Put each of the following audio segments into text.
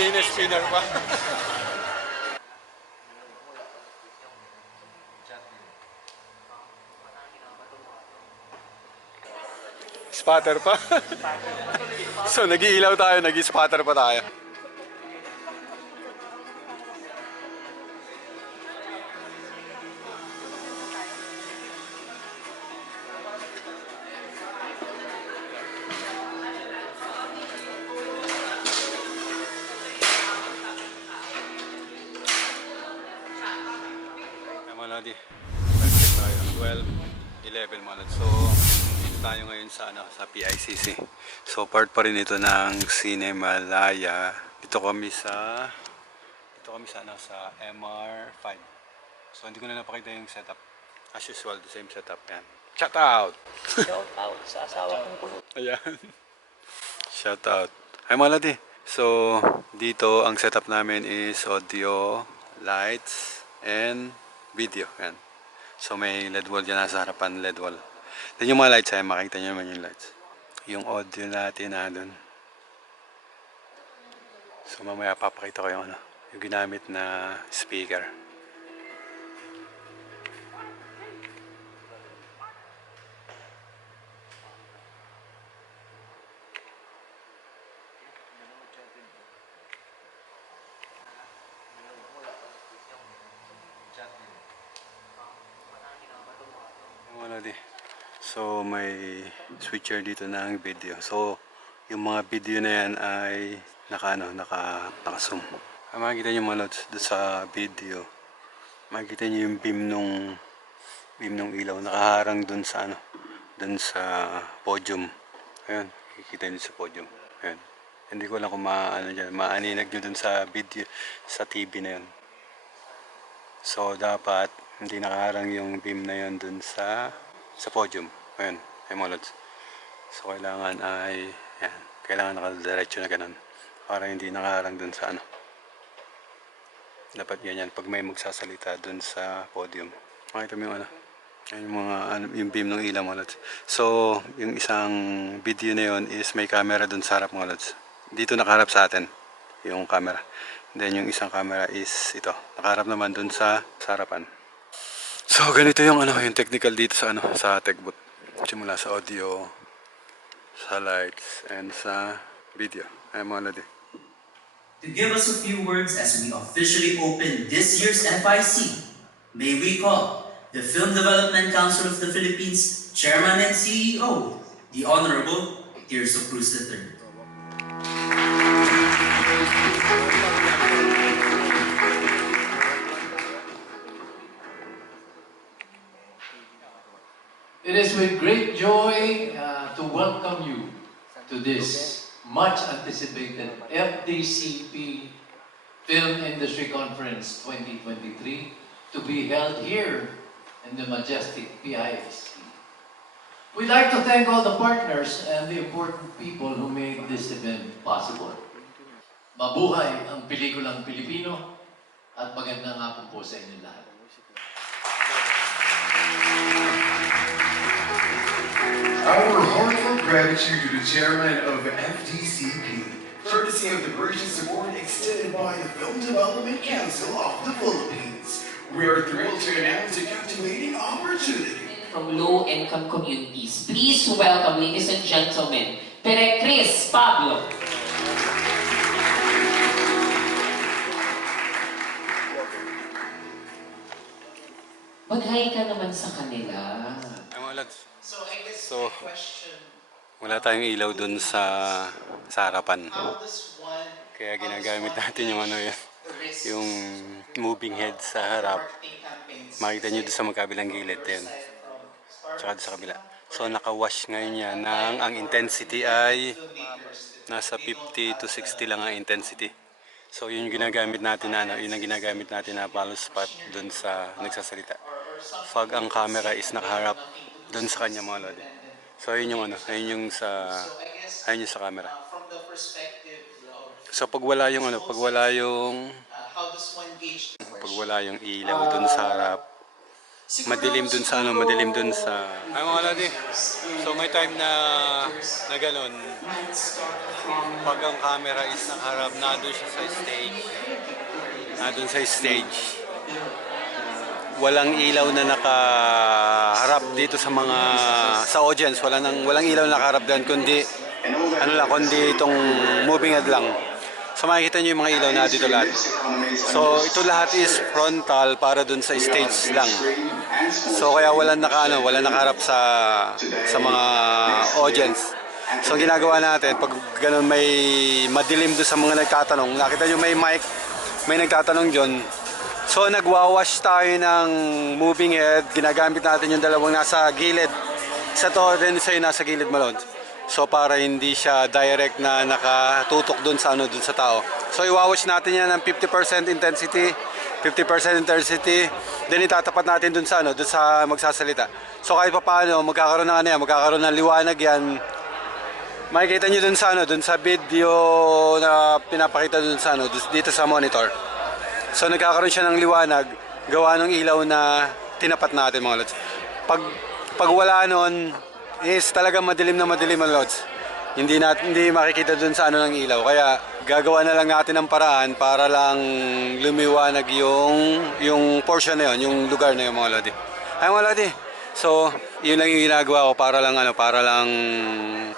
Hindi na spinner pa. Spatter pa. So, nag-iilaw tayo, nag-spatter pa tayo. Maladi. Perfect tayo. 12, 11 malad. So, dito tayo ngayon sa sa PICC. So, part pa rin ito ng Cinemalaya. Dito kami sa sa MR5. So, hindi ko na napakita yung setup. As usual, the same setup. Yan. Shout out! Shout out sa asawa kong kulot. Ayan. Shout out. Hi Maladi. So, dito ang setup namin is audio, lights, and video. Yan. So, may LED wall dyan nasa harapan, LED wall. Then yung mga lights, ay makikita nyo naman yung lights. Yung audio natin dun. So, mamaya papakita ko yung yung ginamit na speaker. So may switcher dito ng video. So yung mga video na yan ay naka-zoom. Makikita niyo mga lods doon sa video. Makikita niyo yung beam nung ilaw nakaharang doon sa doon sa podium. Ayun, makikita niyo sa podium. Ayun. Hindi ko lang kung maaninag niyo doon sa video sa TV na 'yon. So dapat hindi nakaharang yung beam na 'yon doon sa podium. Ayun, ay mga lods. So kailangan kailangan nakadiretso na ganun para hindi nakaharang dun sa dapat ganyan pag may magsasalita dun sa podium. Makita mo yung yung mga yung beam ng ilaw mga lods. So yung isang video na yun is may camera dun sa harap mga lods. Dito nakaharap sa atin yung camera. Then yung isang camera is ito, nakaharap naman dun sa harapan. So ganito yung yung technical dito sa sa tech booth. Simula sa audio, sa lights, and sa video. Ay mga lodi. To give us a few words as we officially open this year's FIC, may we call the Film Development Council of the Philippines Chairman and CEO, the Honorable Tirso Cruz III. It is with great joy to welcome you to this much anticipated FDCP Film Industry Conference 2023 to be held here in the majestic PICC. We'd like to thank all the partners and the important people who made this event possible. Mabuhay ang pelikulang Pilipino at magandang hapon po sa inyo lahat. Our heartfelt gratitude to the chairman of FDCP, courtesy of the gracious support extended by the Film Development Council of the Philippines. We are thrilled to announce a captivating opportunity. From low-income communities, please welcome, ladies and gentlemen, Pere Chris Pablo. Mag-hi ka naman sa kanila. Ay mga lods. So I guess So, my question, wala tayong ilaw dun sa harapan. how does one Kaya ginagamit natin yung risk yung moving head sa harap. marketing campaigns Makita nyo doon sa magkabilang gilid din. Tsaka doon sa kabila. So naka-wash ngayon yan ng ang intensity ay nasa 50 to 60 lang ang intensity. So yun yung ginagamit natin yun ang ginagamit natin na follow spot doon sa nagsasalita. Pag ang camera is nakaharap doon sa kanya mga lodi. So yun yung ayun yung sa camera. from the perspective of So pag wala yung how does one gauge the pag wala yung ilaw doon sa harap, madilim dun sa ano, madilim dun sa... Ay mga lodi, so may time na ganun, pag ang camera is nakaharap, nandun siya sa stage, nandun sa stage, walang ilaw na nakaharap dito sa mga, sa audience, walang ilaw na nakaharap doon, kundi, ano lang, kundi itong moving head lang. So makikita nyo yung mga ilaw na dito lahat. So ito lahat is frontal para dun sa stage lang. So kaya walang nakaharap sa mga audience. So ginagawa natin, pag ganun may madilim doon sa mga nagtatanong, nakita nyo may mic, may nagtatanong dyan. So nagwawash tayo ng moving head, ginagamit natin yung dalawang nasa gilid. Isa to, then isa yung nasa gilid malod. So para hindi siya direct na nakatutok dun sa dun sa tao. So iwawash natin yan ng 50% intensity, 50% intensity, then itatapat natin dun sa dun sa magsasalita. So kahit pa paano magkakaroon ng magkakaroon ng liwanag yan. Makikita niyo dun sa video na pinapakita dun sa dito sa monitor. So nagkakaroon siya ng liwanag gawa ng ilaw na tinapat natin mga lods. Pag wala nun is talagang madilim na madilim mga lods. Hindi makikita dun sa ng ilaw. Kaya gagawa na lang natin ng paraan para lang lumiwanag yung portion na yun, yung lugar na yun mga lodi. Ay mga lodi. So, yun lang yung ginagawa ko para lang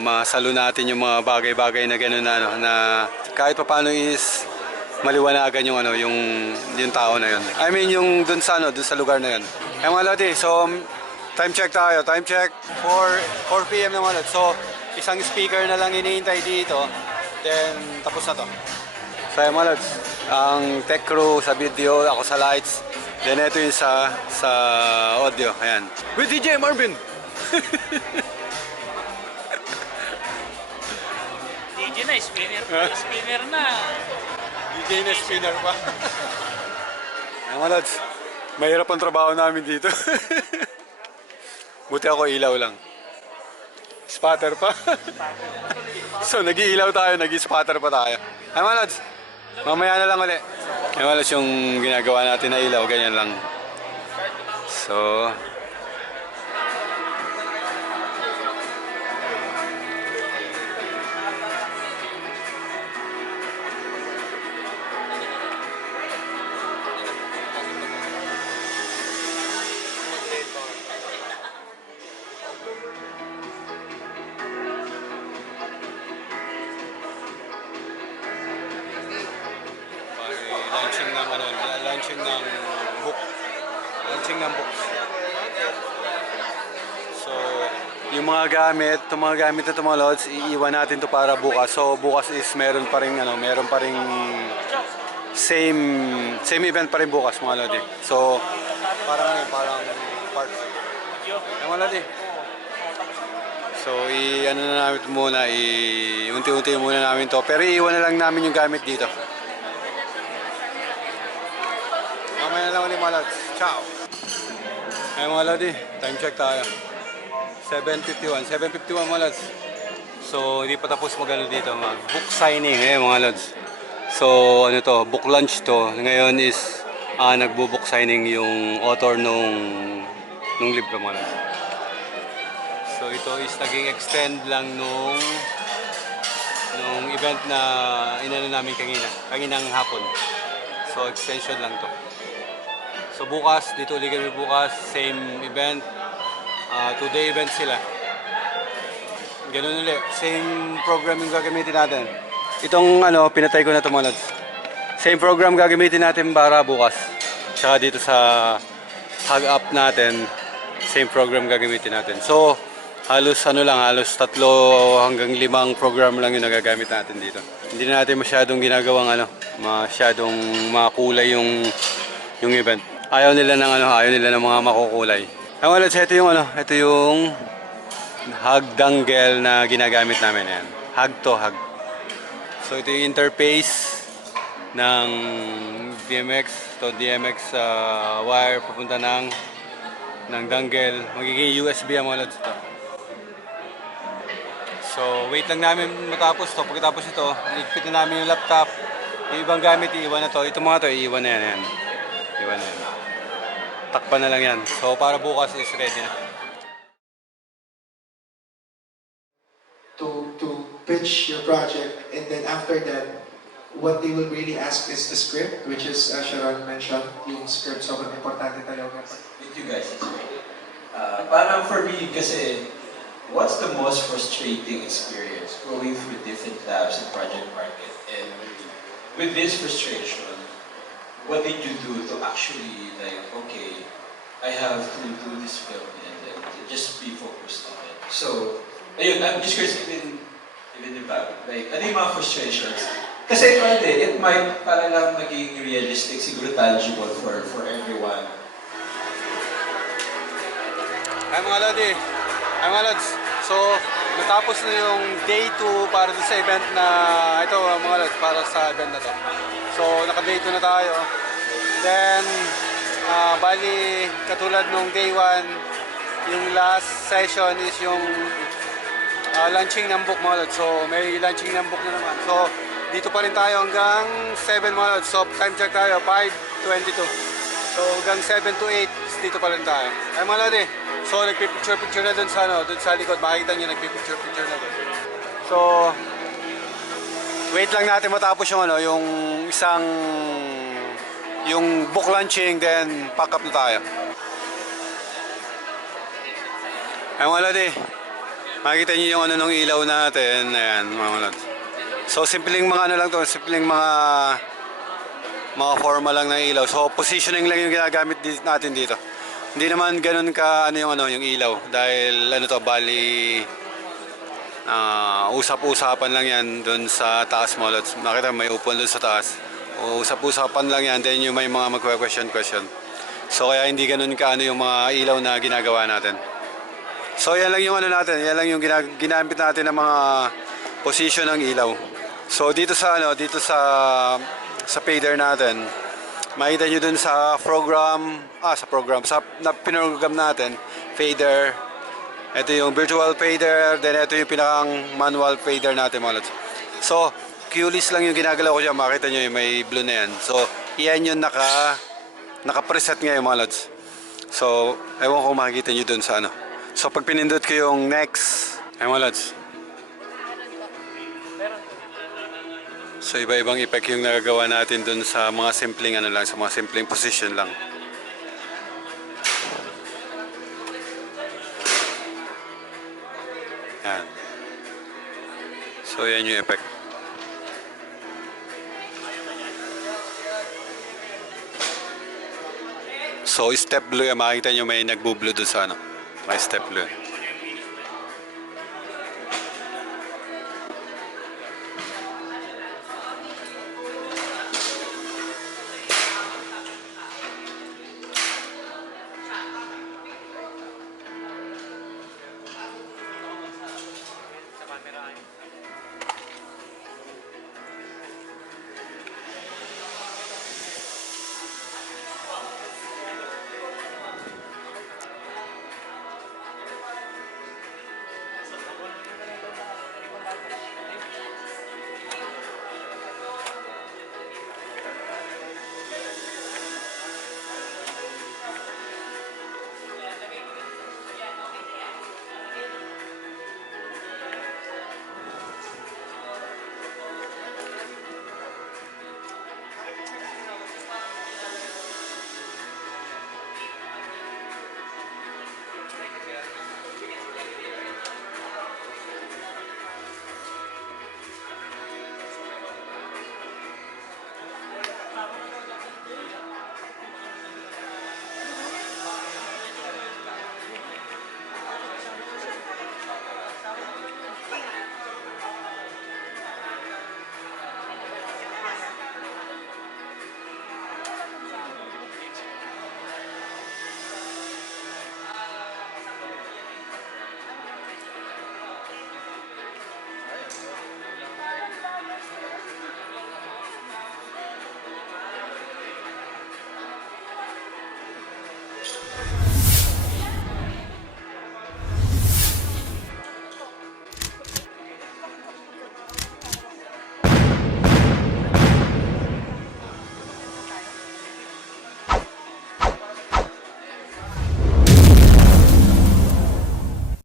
masalo natin yung mga bagay-bagay na gano'n na kahit pa paano is maliwanagan yung tao na yun. I mean yung dun sa lugar na yun. Ay mga lodi. So, time check tayo. Time check 4 PM na mga lodi. So, isang speaker na lang iniintay dito. Then, tapos na to. So, ay mga lods, ang tech crew sa video, ako sa lights. Then, ito yung sa audio. Ayan. With DJ Marvin! DJ na, spinner na. DJ na spinner pa. Ay mga lods, mahirap ang trabaho namin dito. Buti ako ilaw lang. Spatter pa. So nag-iilaw tayo, nag-spatter pa tayo. Ay mga lods, mamaya na lang ulit. Ay mga lods, yung ginagawa natin na ilaw, ganyan lang. So launching ng books. So, yung mga gamit, itong mga gamit na itong mga lods, iiwan natin to para bukas. So, bukas is meron pa rin same event pa rin bukas mga lodi. So, parang part. Mga lodi. So, ano na namin ito muna, unti-unti muna namin to. Pero iiwan na lang namin yung gamit dito. Mamaya na lang ulit mga lods. Ciao! Ay mga lodi, time check tayo. 7:51 mga lods. So, hindi pa tapos dito, book signing mga lods. So, ano to, book launch to. Ngayon is nagbo-book signing yung author nung libro mga lods. So, ito is naging extend lang nung event na inano namin kaninang hapon. So, extension lang to. So bukas, dito ulit kami bukas, same event, 2-day event sila. Ganun ulit, same program yung gagamitin natin. Itong pinatay ko na ito mga lods. Same program gagamitin natin para bukas. Tsaka dito sa hug up natin, same program gagamitin natin. So halos 3 hanggang 5 program lang yung nagagamit natin dito. Hindi na natin masyadong ginagawang masyadong makulay yung event. Ayaw nila ng mga makukulay. Ang wala ito yung hug dangle na ginagamit namin yan. Hug to hug. So ito yung interface ng DMX to DMX wire papunta ng dangle. Magiging USB ang mga lods ito. So wait lang namin matapos to. Pagkatapos ito, iligpit na namin yung laptop. Yung ibang gamit iiwan na to. Ito mga to iiwan na yan. Iwan na yan. takpan na lang yan. So para bukas is ready na. To pitch your project, and then after that, what they will really ask is the script, which is Sharon mentioned, yung script sobrang importante talaga. With you guys as well. Parang for me kasi, what's the most frustrating experience going through different labs in Project Market? And with this frustration, what did you do to actually like, okay, I have to do this film and then just be focused on it. So, ayun, I'm just curious even diba, like, ano yung mga frustrations? Kasi it might para lang maging realistic, siguro tangible for everyone. Ay mga Lodi, ay mga Lods. So, natapos na yung day 2 para sa event na, ito mga Lods, para sa event na to. So, naka-day 2 na tayo. Then, bali, katulad nung day 1, yung last session is yung launching ng book mga Lods. So, may launching ng book na naman. So, dito pa rin tayo hanggang 7 mga Lods. So, time check tayo, 5:22. So, hanggang 7 to 8, dito pa rin tayo. Ay mga Lodi. So, nagpipicture-picture na dun sa likod. Makikita nyo, nagpipicture-picture na dun. So, wait lang natin matapos yung yung isang, yung book launching, then pack up na tayo. Ay mga Lodi, makikita nyo yung nung ilaw natin. Ayan, mga Lodi. So, simpleng mga lang to, simpleng mga forma lang ng ilaw. So, positioning lang yung ginagamit natin dito. Hindi naman ganun ka yung ilaw dahil bali usap-usapan lang yan doon sa taas mo. Nakita may upuan doon sa taas. Usap-usapan lang yan, then yung may mga magque-question. So kaya hindi ganun ka yung mga ilaw na ginagawa natin. So yan lang yung natin, yan lang yung ginamit natin ng mga position ng ilaw. So dito sa fader natin, makita nyo dun sa program, sa pinogram natin, fader. Ito yung virtual fader, then ito yung pinakang manual fader natin mga Lods. So, Q-list lang yung ginagalaw ko dyan, makita nyo yung may blue na yan. So, yan yung naka-preset ngayon mga Lods. So, ewan ko makikita nyo dun sa So, pag pinindot ko yung next, ay mga Lods. So iba-ibang effect yung nagagawa natin dun sa mga simpleng sa mga simpleng position lang. Yan. So yan yung effect. So step blue yan, makikita nyo may nagbo-blue dun sa may step blue.